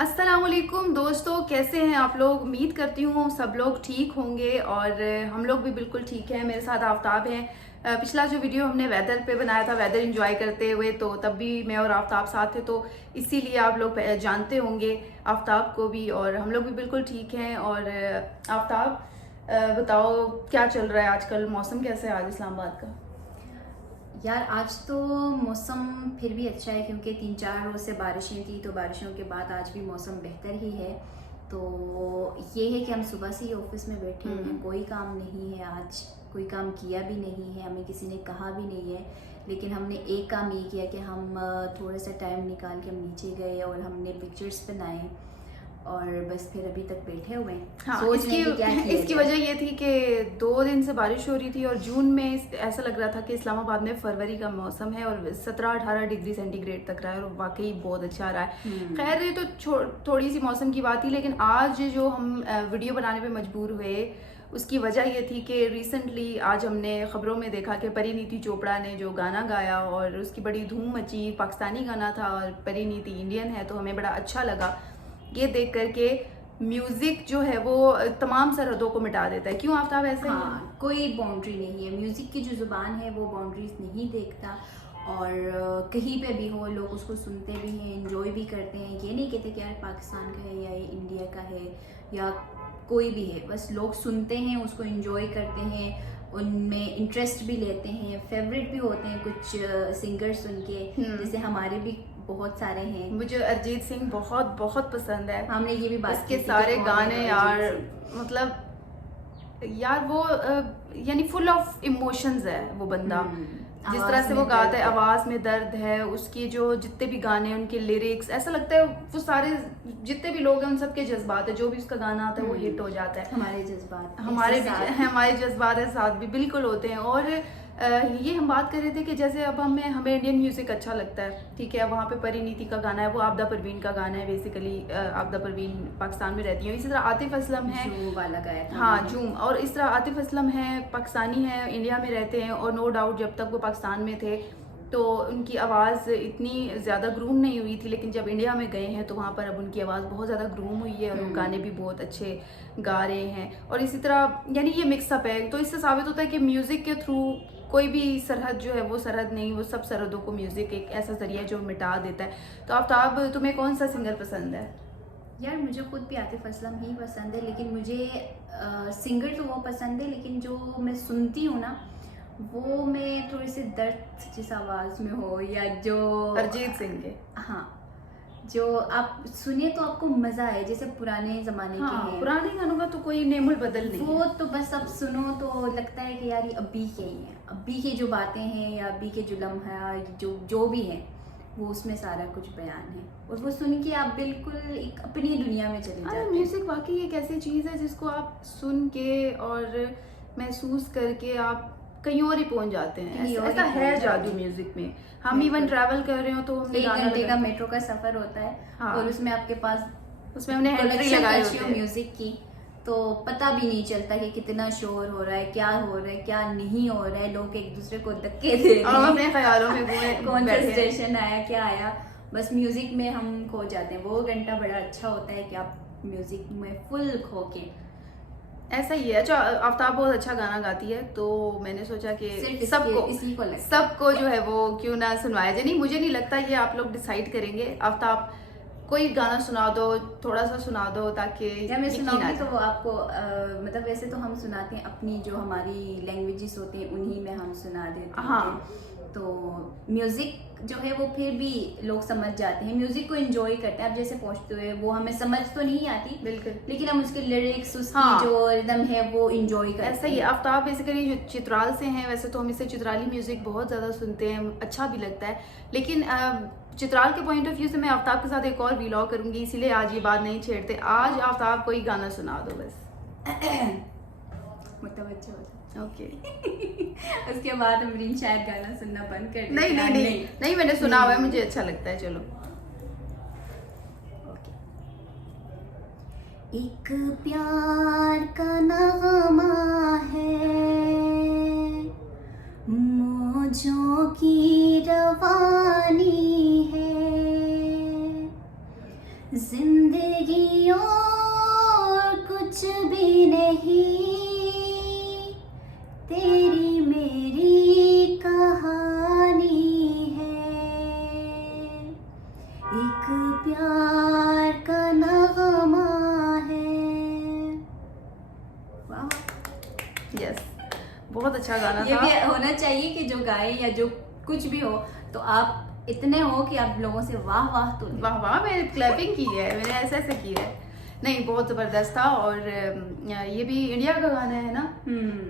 अस्सलामुअलैकुम दोस्तों, कैसे हैं आप लोग। उम्मीद करती हूँ सब लोग ठीक होंगे और हम लोग भी बिल्कुल ठीक हैं। मेरे साथ आफ्ताब हैं। पिछला जो वीडियो हमने वेदर पे बनाया था, वेदर एंजॉय करते हुए, तो तब भी मैं और आफ्ताब साथ थे, तो इसीलिए आप लोग जानते होंगे आफ्ताब को भी। और हम लोग भी बिल्कुल ठीक हैं। और आफ्ताब, बताओ क्या चल रहा है आजकल, मौसम कैसा है आज इस्लामाबाद का। यार आज तो मौसम फिर भी अच्छा है क्योंकि 3-4 रोज से बारिशें थी, तो बारिशों के बाद आज भी मौसम बेहतर ही है। तो ये है कि हम सुबह से ही ऑफिस में बैठे हुए हैं, कोई काम नहीं है, आज कोई काम किया भी नहीं है, हमें किसी ने कहा भी नहीं है। लेकिन हमने एक काम ये किया कि हम थोड़ा सा टाइम निकाल के हम नीचे गए और हमने पिक्चर्स बनाए और बस फिर अभी तक बैठे हुए हैं। हाँ, सोच रहे हैं कि क्या किया इसकी जाए। वजह ये थी कि 2 दिन से बारिश हो रही थी और जून में ऐसा लग रहा था कि इस्लामाबाद में फरवरी का मौसम है और 17-18 डिग्री सेंटीग्रेड तक रहा है और वाकई बहुत अच्छा रहा है। खैर, ये तो थोड़ी सी मौसम की बात थी, लेकिन आज जो हम वीडियो बनाने पे मजबूर हुए उसकी वजह ये थी कि रिसेंटली आज हमने ख़बरों में देखा कि परिणीति चोपड़ा ने जो गाना गाया और उसकी बड़ी धूम मची। पाकिस्तानी गाना था और परिणीति इंडियन है, तो हमें बड़ा अच्छा लगा ये देख करके। म्यूजिक जो है वो तमाम सरहदों को मिटा देता है। क्यों आफ्ताब, ऐसा ही है? हाँ, कोई बाउंड्री नहीं है। म्यूजिक की जो जुबान है वो बाउंड्रीज नहीं देखता और कहीं पे भी हो लोग उसको सुनते भी हैं, एंजॉय भी करते हैं। ये नहीं कहते कि यार पाकिस्तान का है या ये इंडिया का है या कोई भी है, बस लोग सुनते हैं, उसको एंजॉय करते हैं, उनमें इंटरेस्ट भी लेते हैं, फेवरेट भी होते हैं कुछ सिंगर्स उनके, जैसे हमारे भी बहुत सारे हैं। मुझे अरिजीत सिंह बहुत बहुत पसंद है। हमने ये भी बात उसके की थी सारे कि गाने यार, मतलब यार वो यानी फुल ऑफ इमोशंस है वो बंदा। जिस तरह से वो गाता है, आवाज में दर्द है उसकी, जो जितने भी गाने उनके लिरिक्स, ऐसा लगता है वो सारे जितने भी लोग हैं उन सबके जज्बात है। जो भी उसका गाना आता है वो हिट हो जाता है। हमारे जज्बात हमारे जज्बात है साथ भी बिल्कुल होते हैं। और ये हम बात कर रहे थे कि जैसे अब हमें इंडियन म्यूजिक अच्छा लगता है, ठीक है। वहाँ पे परिणीति का गाना है, वो आबदा परवीन का गाना है बेसिकली। आबदा परवीन पाकिस्तान में रहती है। इसी तरह आतिफ असलम है, झूम वाला गाया था। हाँ, झूम। और इस तरह आतिफ असलम है, पाकिस्तानी है, इंडिया में रहते हैं। और नो डाउट जब तक वो पाकिस्तान में थे तो उनकी आवाज़ इतनी ज़्यादा ग्रूम नहीं हुई थी, लेकिन जब इंडिया में गए हैं तो वहाँ पर अब उनकी आवाज़ बहुत ज़्यादा ग्रूम हुई है और वो गाने भी बहुत अच्छे गा रहे हैं। और इसी तरह यानी ये मिक्सअप है, तो इससे साबित होता है कि म्यूज़िक के थ्रू कोई भी सरहद जो है वो सरहद नहीं, वो सब सरहदों को म्यूज़िक एक ऐसा जरिया है जो मिटा देता है। तो आफ्ताब, तुम्हें कौन सा सिंगर पसंद है? यार मुझे खुद भी आतिफ असलम ही पसंद है, लेकिन मुझे सिंगर तो वो पसंद है, लेकिन जो मैं सुनती हूँ ना वो मैं थोड़ी सी दर्द जिस आवाज़ में हो, या जो अरिजीत सिंह के, हाँ, जो आप सुने तो आपको मजा आए, जैसे पुराने जमाने के हैं। पुराने गानों का तो कोई नेमुल बदल नहीं वो है। तो बस अब सुनो तो लगता है कि यार ये अभी के ही है, अभी के जो बातें हैं या अभी के जो लम्हा जो भी है वो उसमें सारा कुछ बयान है, और वो सुन के आप बिल्कुल एक अपनी दुनिया में चले जाते हैं। म्यूजिक वाकई एक ऐसी चीज है जिसको आप सुन के और महसूस करके आप कहीं और ही पहुंच जाते हैं। ऐसा है जादू म्यूजिक में। हम इवन ट्रैवल कर रहे हो तो हमने 1 घंटे का मेट्रो का सफर होता है, हाँ, और उसमें आपके पास उसमें हमने हेडफोन लगाए होते हैं म्यूजिक की, तो पता भी नहीं चलता कि कितना शोर हो रहा है, क्या हो रहा है, क्या नहीं हो रहा है। लोग एक दूसरे को धक्के दे रहे हैं, अपने ख्यालों में कौन सा स्टेशन आया, क्या आया, बस म्यूजिक में हम खो जाते हैं। वो घंटा बड़ा अच्छा होता है कि आप म्यूजिक में फुल खो के। ऐसा ही है। अच्छा, आफ्ताब बहुत अच्छा गाना गाती है, तो मैंने सोचा कि सबको जो है वो क्यों ना सुनवाया जाए। नहीं, मुझे नहीं लगता, ये आप लोग डिसाइड करेंगे। आफ्ताब, कोई गाना सुना दो, थोड़ा सा सुना दो, ताकि मैं सुनाऊंगी तो वो आपको मतलब वैसे तो हम सुनाते हैं अपनी जो हमारी लैंग्वेजेस होते हैं उन्हीं में हम सुना देते हैं। हाँ, तो म्यूजिक जो है वो फिर भी लोग समझ जाते हैं, म्यूजिक को एंजॉय करते हैं। अब जैसे पहुंचते हुए वो हमें समझ तो नहीं आती बिल्कुल, लेकिन हम उसके लिरिक्स, उसकी जो रिदम है वो एंजॉय करते हैं। ऐसा ही है। आफ्ताब बेसिकली जो चित्राल से हैं, वैसे तो हम इसे चित्राली म्यूजिक बहुत ज़्यादा सुनते हैं, अच्छा भी लगता है, लेकिन चित्राल के पॉइंट ऑफ व्यू से मैं आफ्ताब के साथ एक और व्लॉग करूंगी, इसीलिए आज ये बात नहीं छेड़ते। आज आफ्ताब कोई गाना सुना दो बस। मुतवज्जो हो जाए। ओके। उसके बाद अमरीन शायद गाना सुनना बंद कर नहीं नहीं नहीं नहीं, मैंने सुना हुआ है, मुझे अच्छा लगता है। चलो। एक प्यार का नगमा है, मौजों की रवानी है, जिंदगी और कुछ भी नहीं, तेरी मेरी कहानी है, एक प्यार का नगमा है। वाह, यस, बहुत अच्छा गाना ये था। भी होना चाहिए कि जो गाए या जो कुछ भी हो तो आप इतने हो कि आप लोगों से वाह वाह तो लें। वाह वाह, मैंने क्लैपिंग की है, मैंने ऐसे की है। नहीं, बहुत ज़बरदस्त था। और ये भी इंडिया का गाना है ना,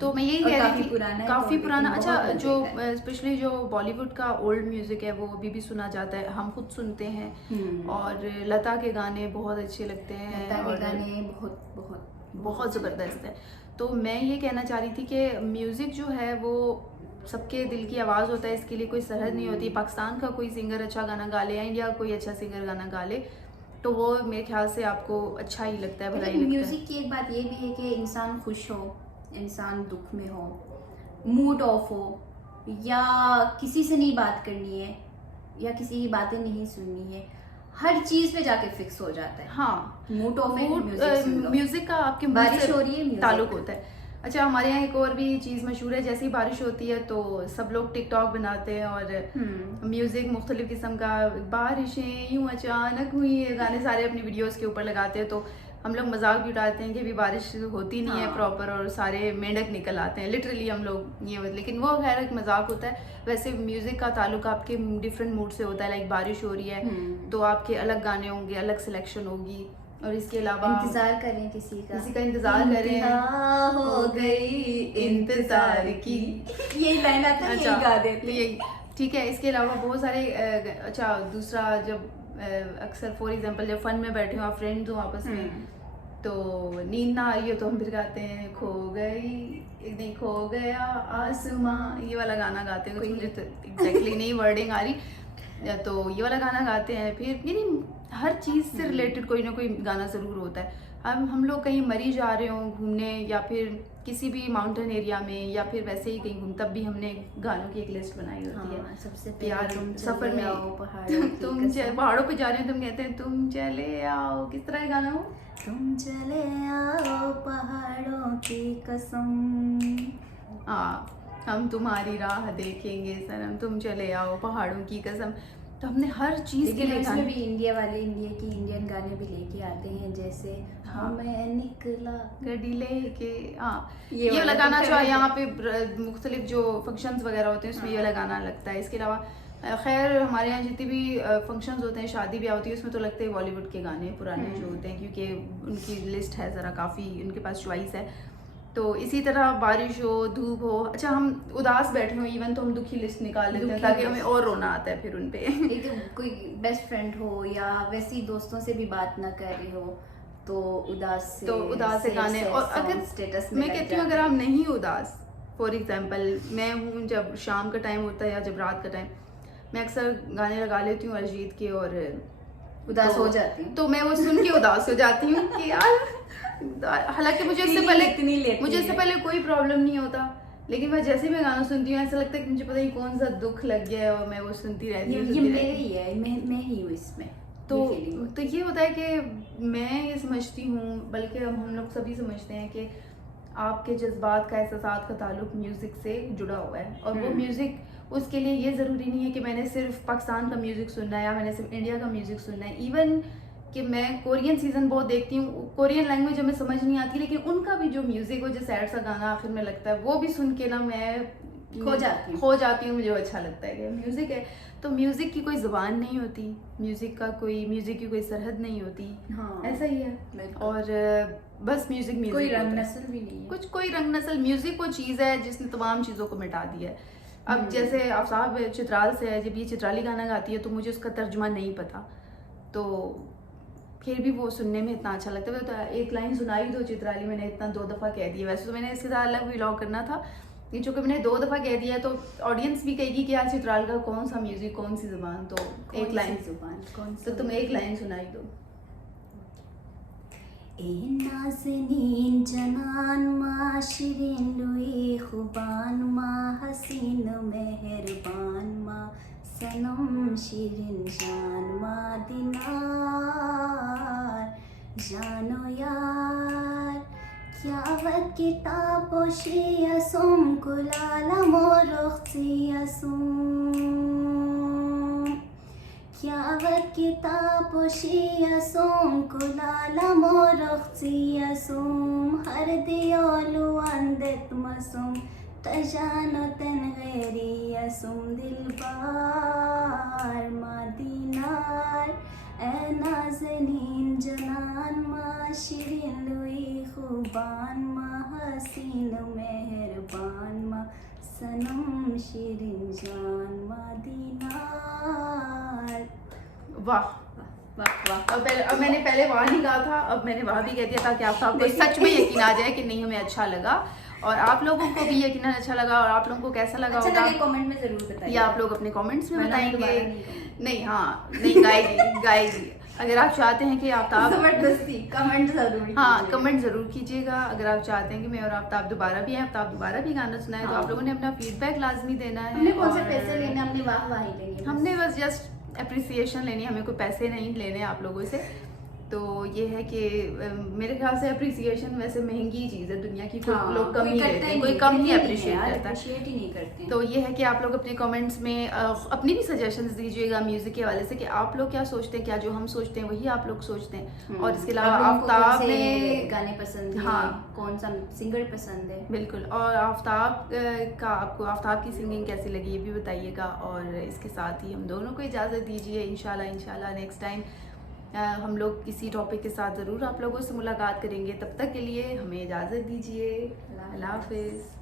तो मैं यही और कह काफी रही थी, पुराना है, काफ़ी तो पुराना। लेकिन अच्छा, बहुत लोग जो देखा है। स्पेशली जो बॉलीवुड का ओल्ड म्यूज़िक है वो अभी भी सुना जाता है, हम खुद सुनते हैं। और लता के गाने बहुत अच्छे लगते हैं, लता के और गाने बहुत बहुत बहुत ज़बरदस्त है। तो मैं ये कहना चाह रही थी कि म्यूज़िक जो है वो सबके दिल की आवाज़ होता है, इसके लिए कोई सरहद नहीं होती। पाकिस्तान का कोई सिंगर अच्छा गाना गा ले या इंडिया का कोई अच्छा सिंगर गाना गा ले, तो वो मेरे ख्याल से आपको अच्छा ही लगता है, भला ही लगता है। म्यूजिक की एक बात ये भी है कि इंसान खुश हो, इंसान दुख में हो, मूड ऑफ हो, या किसी से नहीं बात करनी है, या किसी की बातें नहीं सुननी है, हर चीज पे जाके फिक्स हो जाता है। हाँ, मूड ऑफ है, म्यूजिक सुन लो। म्यूजिक का आपके मूड बारिश से हो रही है, म्यूजिक। ताल्लुक होता है। अच्छा, हमारे यहाँ एक और भी चीज़ मशहूर है, जैसे ही बारिश होती है तो सब लोग टिकटॉक बनाते हैं और म्यूज़िक मुख्तलिफ किस्म का, बारिशें यूं अचानक हुई है, गाने सारे अपनी वीडियोस के ऊपर लगाते हैं। तो हम लोग मजाक भी उड़ाते हैं कि अभी बारिश होती नहीं है हाँ। प्रॉपर, और सारे मेंढक निकल आते हैं लिटरली हम लोग ये, लेकिन वो खैर एक मजाक होता है। वैसे म्यूज़िक का ताल्लुक आपके डिफरेंट मूड से होता है। लाइक बारिश हो रही है तो आपके अलग गाने होंगे, अलग सिलेक्शन होगी। और इसके अलावा इंतजार करें किसी का इंतजार करें, इंतहा हो गई इंतजार की, यही लाइन आता है, यही गा देते हैं। यही ठीक है। इसके अलावा बहुत सारे अच्छा, दूसरा जब अक्सर फॉर एग्जांपल जब फन में बैठे हो आप फ्रेंड्स हो आपस में, तो नींद ना आ रही हो तो हम फिर गाते हैं खो गई एक दिन खो गया आसमां, ये वाला गाना गाते हैं। मुझे तो एग्जैक्टली नहीं वर्डिंग आ रही, तो ये वाला गाना गाते हैं। फिर यानी हर चीज़ से रिलेटेड कोई ना कोई गाना ज़रूर होता है। हम लोग कहीं मरी जा रहे हो घूमने, या फिर किसी भी माउंटेन एरिया में, या फिर वैसे ही कहीं घूम, तब भी हमने गानों की एक लिस्ट बनाई होती है। हाँ, सबसे यार पहले तुम सफर में आओ पहाड़ों की तुम कसम। पहाड़ों पे जा रहे हो, तुम कहते हैं तुम चले आओ, किस तरह का गाना हो? तुम चले आओ पहाड़ों की कसम। हाँ, हम तुम्हारी राह देखेंगे सनम, तुम चले आओ पहाड़ों की कसम। तो हमने हर चीज़ के लेकिन लिए इसमें गाने, भी इंडिया वाले इंडियन गाने भी लेके आते हैं, जैसे हमें निकला गड्डी लेके। हाँ, ये ये वाला वाला तो गाना जो फेवरेट यहाँ पे मुख्तलिफ जो फंक्शंस वगैरह होते हैं उसमें ये वाला गाना लगता है। इसके अलावा खैर हमारे यहाँ जितने भी फंक्शंस होते हैं, शादी ब्याह होती है, उसमें तो लगते हैं बॉलीवुड के गाने पुराने जो होते हैं, क्योंकि उनकी लिस्ट है ज़रा काफ़ी, उनके पास चॉइस है। तो इसी तरह बारिश हो, धूप हो, अच्छा हम उदास बैठे हो इवन, तो हम दुखी लिस्ट निकाल लेते हैं ताकि हमें और रोना आता है फिर उन पे। एक कोई बेस्ट फ्रेंड हो या वैसी दोस्तों से भी बात ना कर रही हो, तो उदास से गाने। और अगर स्टेटस मैं कहती हूँ अगर आप नहीं उदास, फॉर एग्जांपल मैं हूँ, जब शाम का टाइम होता है या जब रात का टाइम, मैं अक्सर गाने लगा लेती हूँ अरिजीत के, और उदास हो जाती हूँ। तो मैं वो सुन के उदास हो जाती हूँ कि यार, हालांकि मुझे इससे पहले कोई प्रॉब्लम नहीं होता, लेकिन मैं जैसे मैं गाना सुनती हूँ ऐसा लगता है कि मुझे पता नहीं कौन सा दुख लग गया है, और मैं वो सुनती रहती हूँ। ये मेरे ही है, मैं ही हूँ इसमें। तो ये होता है कि मैं ये समझती हूँ, बल्कि हम लोग सभी समझते हैं कि आपके जज्बात का, एहसासात का ताल्लुक म्यूज़िक से जुड़ा हुआ है। और वो म्यूज़िक, उसके लिए ये ज़रूरी नहीं है कि मैंने सिर्फ पाकिस्तान का म्यूज़िक सुनना है या मैंने सिर्फ इंडिया का म्यूज़िक सुनना है। इवन कि मैं कोरियन सीज़न बहुत देखती हूँ, कोरियन लैंग्वेज हमें समझ नहीं आती, लेकिन उनका भी जो म्यूज़िक हो, जो सैड सा गाना आखिर में लगता है, वो भी सुन के ना मैं खो जाती हूँ, मुझे अच्छा लगता है कि म्यूज़िक है। तो म्यूज़िक की कोई ज़ुबान नहीं होती, म्यूज़िक की कोई सरहद नहीं होती। हाँ, ऐसा ही है। और बस म्यूज़िक कोई रंग नस्ल भी नहीं है, कोई रंग नस्ल, म्यूज़िक वो चीज़ है जिसने तमाम चीज़ों को मिटा दिया है। अब जैसे आप साहब चित्राल से है, जब ये चित्राली गाना गाती है तो मुझे उसका तर्जुमा नहीं पता, तो फिर भी वो सुनने में इतना अच्छा लगता है। तो एक लाइन सुनाई दो चित्राली, मैंने इतना 2 दफ़ा कह दिया। वैसे तो मैंने इसके साथ अलग व्लॉग करना था, ये चूँकि मैंने 2 दफ़ा कह दिया तो ऑडियंस भी कहेगी कि यार चित्राल का कौन सा म्यूज़िक, कौन सी ज़ुबान। तो एक लाइन तो तुम एक लाइन सुनाई दो। ए नाज़नीन जनान मा शिरीन लुई खुबान मा हसीन मेहरबान मा सनम शिरीन जान मा दिना जानो यार क्या वक्त किताबोशी असुम कुलाला मोरख्ती असुम क्या वक्त किताबोशी असुम कुलाला मोरख्ती असुम हर दियोलु अंदत मसुम तजानो तन गैरी असुम दिलबार मदीनार ए नाज़नीन जनान माँ शिरीन लुई खुबान माँ हसीन मेहरबान माँ सनम शिरीन जान मदीनार। वाह वाह वाह। अब मैंने पहले वहाँ नहीं कहा था, अब मैंने वहाँ भी कह दिया ताकि आपको सच में यकीन आ जाए कि नहीं हमें अच्छा लगा और आप लोगों को भी यकीनन अच्छा लगा और आप लोगों को कैसा लगा अच्छा होगा लगे कमेंट में जरूर बताइए, या आप लोग अपने कमेंट्स में वरना मैं दोबारा बताएंगे। नहीं कहूँगी। नहीं हाँ नहीं गाएगी अगर आप चाहते हैं कि आफ्ताब जबरदस्ती कमेंट जरूर हाँ कीजिएगा। कमेंट जरूर कीजिएगा। अगर आप चाहते हैं कि मैं और आफ्ताब दोबारा भी आए, आफ्ताब दोबारा भी गाना सुनाए तो हाँ। आप लोगों ने अपना फीडबैक लाजमी देना है। हमने कौन से और पैसे लेने, हमने वाहवाही लेनी है बस। हमने बस जस्ट अप्रिसिएशन लेनी है, हमें कोई पैसे नहीं लेने आप लोगों से। तो ये है कि मेरे ख्याल से अप्रिसिएशन वैसे महंगी चीज़ है दुनिया की, कोई हाँ, लोग कम कोई ही करता लेते हैं, ही कोई नहीं, कम ही करते अप्रिशिएट यार, करता है। appreciate ही नहीं करते हैं। तो ये है कि आप लोग अपने कमेंट्स में अपनी भी सजेशंस दीजिएगा म्यूजिक के हवाले से कि आप लोग क्या सोचते हैं, क्या जो हम सोचते हैं वही आप लोग सोचते हैं। और इसके अलावा आप लोगों को कौन आफ्ताब से ने गाने पसंद है, हाँ। कौन सा सिंगर पसंद है। बिल्कुल, और आफ्ताब का आपको आफ्ताब की सिंगिंग कैसी लगी ये भी बताइएगा। और इसके साथ ही हम दोनों को इजाज़त दीजिए। इंशाल्लाह नेक्स्ट टाइम हम लोग किसी टॉपिक के साथ ज़रूर आप लोगों से मुलाकात करेंगे। तब तक के लिए हमें इजाज़त दीजिए। अल्लाह हाफिज़।